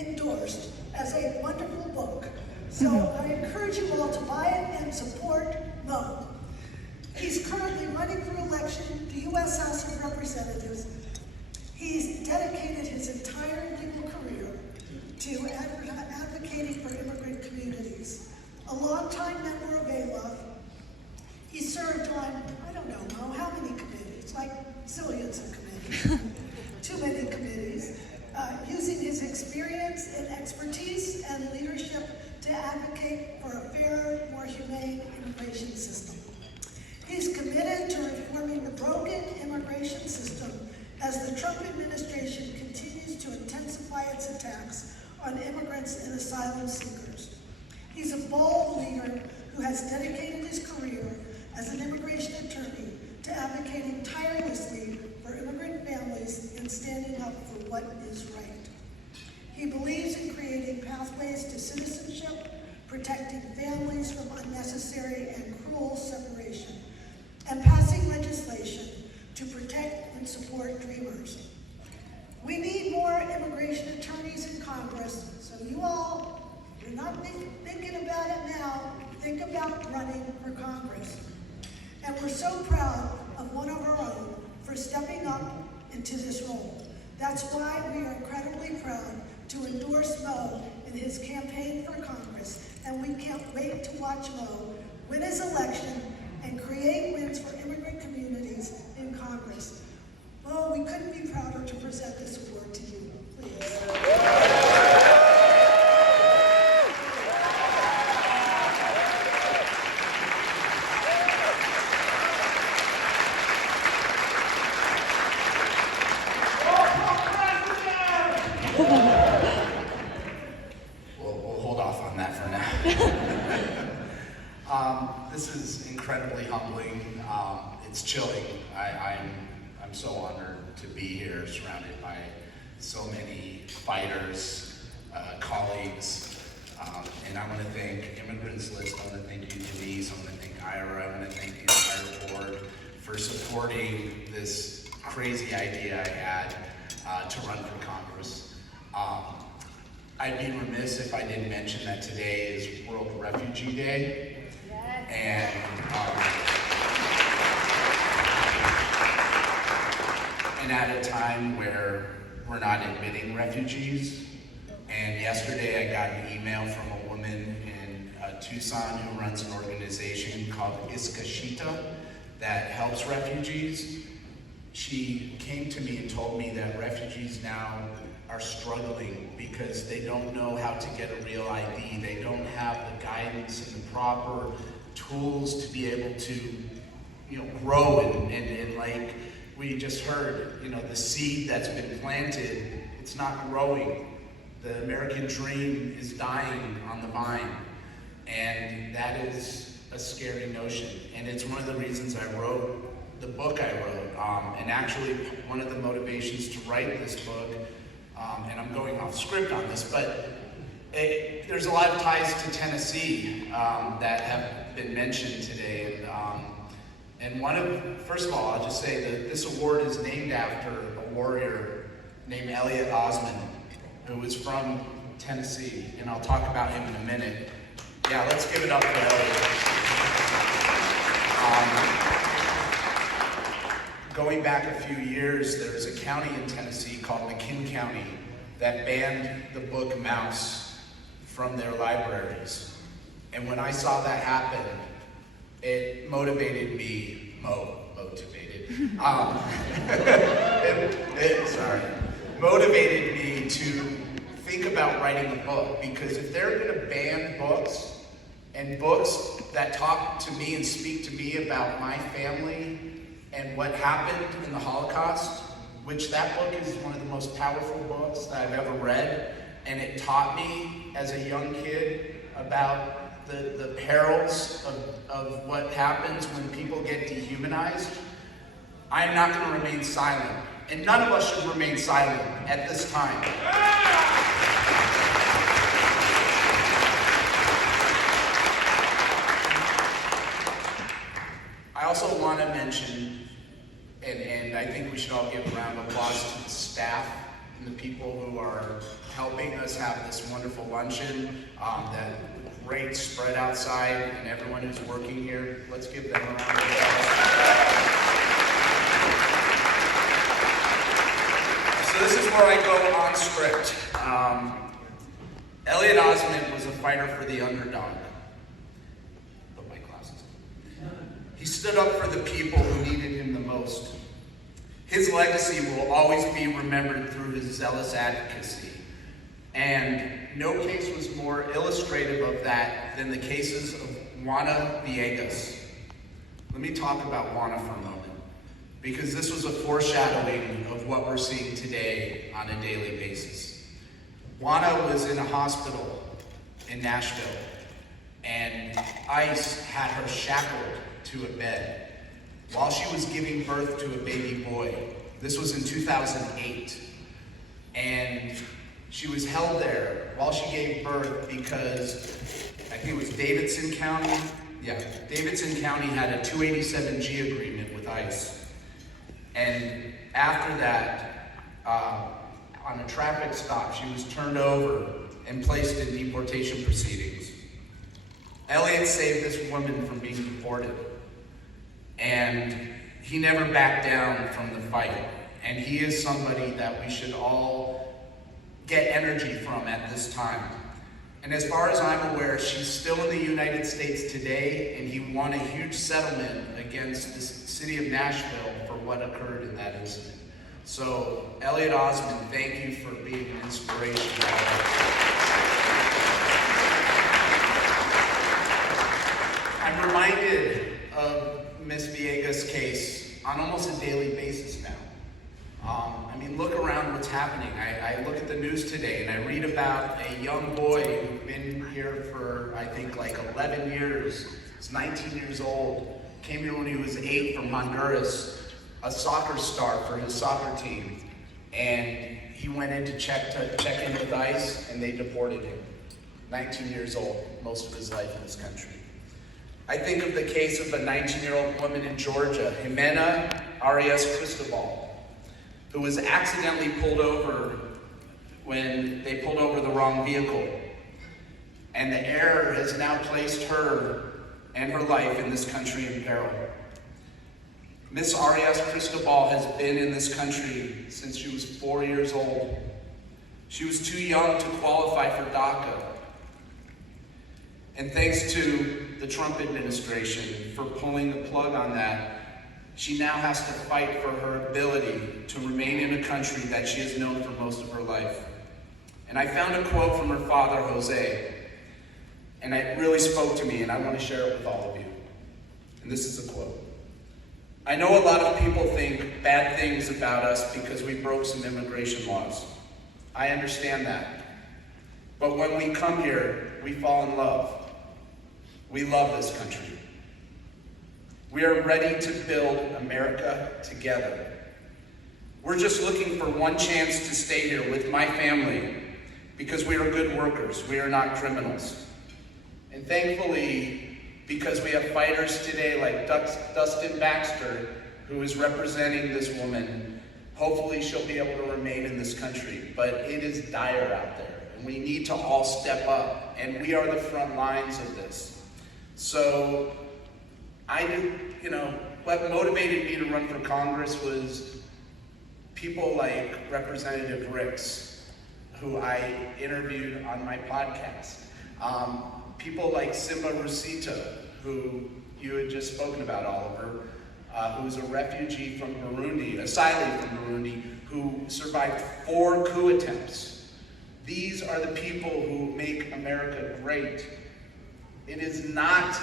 endorsed as a wonderful book. So I encourage you all to buy it and support Mo. He's currently running for election to the U.S. House of Representatives. He's dedicated his entire legal career to advocating for immigrant communities. A longtime member of ALA, he served on, I don't know, Mo, how many committees? Like zillions of committees. Too many committees. Using his experience and expertise and leadership to advocate for a fairer, more humane immigration system. He's committed to reforming the broken immigration system as the Trump administration continues to intensify its attacks on immigrants and asylum seekers. He's a bold leader who has dedicated his career as an immigration attorney to advocating tirelessly for immigrant families and standing up for what is right. He believes in creating pathways to citizenship, protecting families from unnecessary and cruel separation, and passing legislation to protect and support dreamers. We need more immigration attorneys in Congress, so you all, you're not thinking about it now, think about running for Congress. And we're so proud of one of our own for stepping up into this role. That's why we are incredibly proud to endorse Mo in his campaign for Congress, and we can't wait to watch Mo win his election and create wins for immigrant communities in Congress. Mo, we couldn't be prouder to present this award to you. Please. We'll hold off on that for now. This is incredibly humbling. It's chilling. I'm so honored to be here, surrounded by so many fighters, colleagues, and I want to thank Immigrants List. I want to thank you, Denise. I want to thank Ira. I want to thank the entire board for supporting this crazy idea I had to run for Congress. I'd be remiss if I didn't mention that today is World Refugee Day. Yes. And at a time where we're not admitting refugees. And yesterday I got an email from a woman in Tucson who runs an organization called Iskashita that helps refugees. She came to me and told me that refugees now are struggling because they don't know how to get a real ID. They don't have the guidance and the proper tools to be able to, grow and like we just heard, the seed that's been planted, it's not growing. The American dream is dying on the vine, and that is a scary notion. And it's one of the reasons I wrote the book I wrote, and actually one of the motivations to write this book, and I'm going off script on this, but there's a lot of ties to Tennessee that have been mentioned today. And first of all, I'll just say that this award is named after a warrior named Elliott, who was from Tennessee, and I'll talk about him in a minute. Yeah, let's give it up for Elliott. Going back a few years, there was a county in Tennessee called McKinn County that banned the book Mouse from their libraries. And when I saw that happen, it motivated me, motivated me to think about writing a book, because if they're gonna ban books, and books that talk to me and speak to me about my family and what happened in the Holocaust, which that book is one of the most powerful books that I've ever read, and it taught me as a young kid about the perils of what happens when people get dehumanized. I am not going to remain silent, and none of us should remain silent at this time. I also want to mention, and I think we should all give a round of applause to the staff and the people who are helping us have this wonderful luncheon, that great spread outside, and everyone who's working here. Let's give them a round of applause. So this is where I go on script. Elliott Ozment was a fighter for the underdog. Put my glasses on. He stood up for the people who needed him the most. His legacy will always be remembered through his zealous advocacy. And no case was more illustrative of that than the cases of Juana Villegas. Let me talk about Juana for a moment, because this was a foreshadowing of what we're seeing today on a daily basis. Juana was in a hospital in Nashville, and ICE had her shackled to a bed while she was giving birth to a baby boy. This was in 2008. And she was held there while she gave birth because I think it was Davidson County. Yeah, Davidson County had a 287G agreement with ICE. And after that, on a traffic stop, she was turned over and placed in deportation proceedings. Elliott saved this woman from being deported. And he never backed down from the fight. And he is somebody that we should all get energy from at this time. And as far as I'm aware, she's still in the United States today, and he won a huge settlement against the city of Nashville for what occurred in that incident. So, Elliott Ozment, thank you for being an inspiration. I'm reminded of Miss Villegas' case on almost a daily basis now. Look around what's happening. I look at the news today and I read about a young boy who's been here for, I think, like 11 years. He's 19 years old. Came here when he was 8 from Honduras, a soccer star for his soccer team. And he went in to check in with ICE, and they deported him. 19 years old, most of his life in this country. I think of the case of a 19-year-old woman in Georgia, Jimena Arias Cristobal, who was accidentally pulled over when they pulled over the wrong vehicle. And the error has now placed her and her life in this country in peril. Miss Arias Cristobal has been in this country since she was 4 years old. She was too young to qualify for DACA. And thanks to the Trump administration for pulling the plug on that, she now has to fight for her ability to remain in a country that she has known for most of her life. And I found a quote from her father, Jose, and it really spoke to me, and I want to share it with all of you. And this is a quote. I know a lot of people think bad things about us because we broke some immigration laws. I understand that. But when we come here, we fall in love. We love this country. We are ready to build America together. We're just looking for one chance to stay here with my family because we are good workers. We are not criminals. And thankfully, because we have fighters today like Dustin Baxter, who is representing this woman, hopefully she'll be able to remain in this country. But it is dire out there, and we need to all step up, and we are the front lines of this. So, what motivated me to run for Congress was people like Representative Ricks, who I interviewed on my podcast. People like Simba Rusita, who you had just spoken about, Oliver, who's a refugee from Burundi, asylee from Burundi, who survived 4 coup attempts. These are the people who make America great. It is not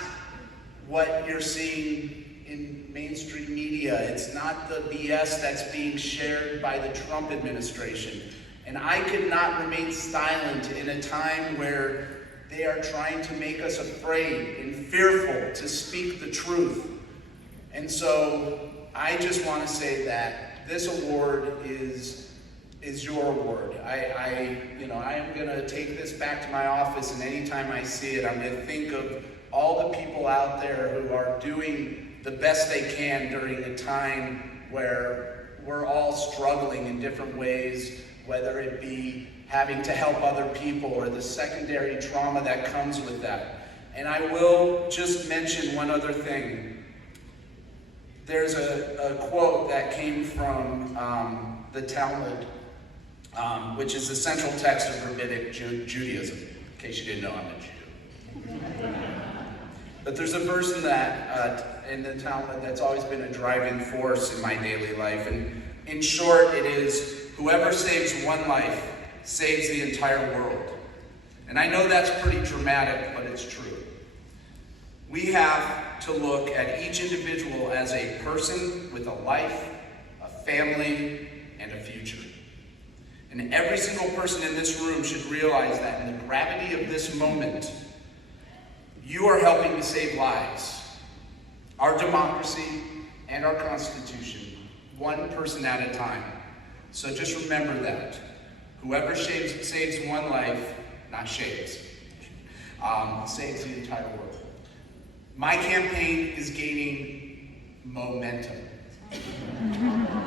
what you're seeing in mainstream media. It's not the BS that's being shared by the Trump administration. And I could not remain silent in a time where they are trying to make us afraid and fearful to speak the truth. And so I just want to say that this award is your award. I am going to take this back to my office, and anytime I see it, I'm going to think of all the people out there who are doing the best they can during a time where we're all struggling in different ways, whether it be having to help other people, or the secondary trauma that comes with that. And I will just mention one other thing. There's a quote that came from the Talmud, which is the central text of rabbinic Judaism, in case you didn't know I'm a Jew. But there's a verse in that, in the Talmud, that's always been a driving force in my daily life. And in short, it is, whoever saves one life saves the entire world. And I know that's pretty dramatic, but it's true. We have to look at each individual as a person with a life, a family, and a future. And every single person in this room should realize that in the gravity of this moment, you are helping to save lives. Our democracy and our Constitution, one person at a time. So just remember that. Whoever saves one life, not saves the entire world. My campaign is gaining momentum.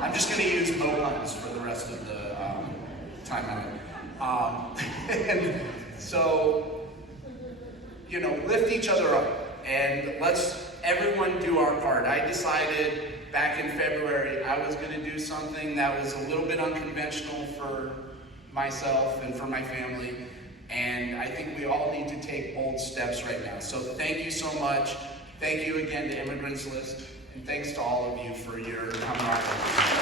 I'm just going to use mo-puns for the rest of the time. And so, lift each other up, and let's everyone do our part. I decided back in February I was going to do something that was a little bit unconventional for myself and for my family, and I think we all need to take bold steps right now. So thank you so much. Thank you again to Immigrants List, and thanks to all of you for your camaraderie.